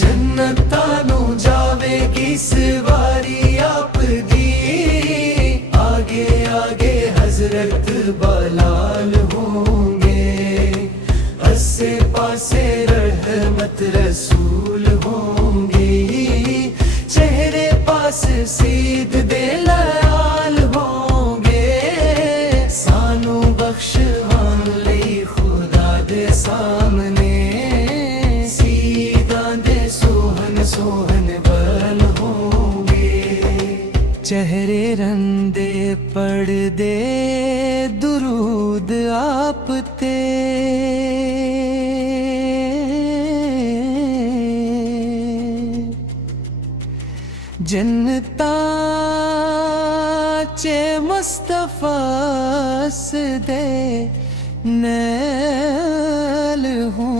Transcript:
जन्नता नू जावेगी सवारी आप दी, आगे आगे हजरत बलाल होंगे, अस्से पासे रहमत रसूल होंगे, चेहरे पास सीध दे लाल होंगे, सानू बख्शवान लई खुदा दे सामने सोहन बल होंगे। चेहरे रंदे पढ़ दे दुरूद आप ते, जन्नता चे मुस्तफा दे नैल हो।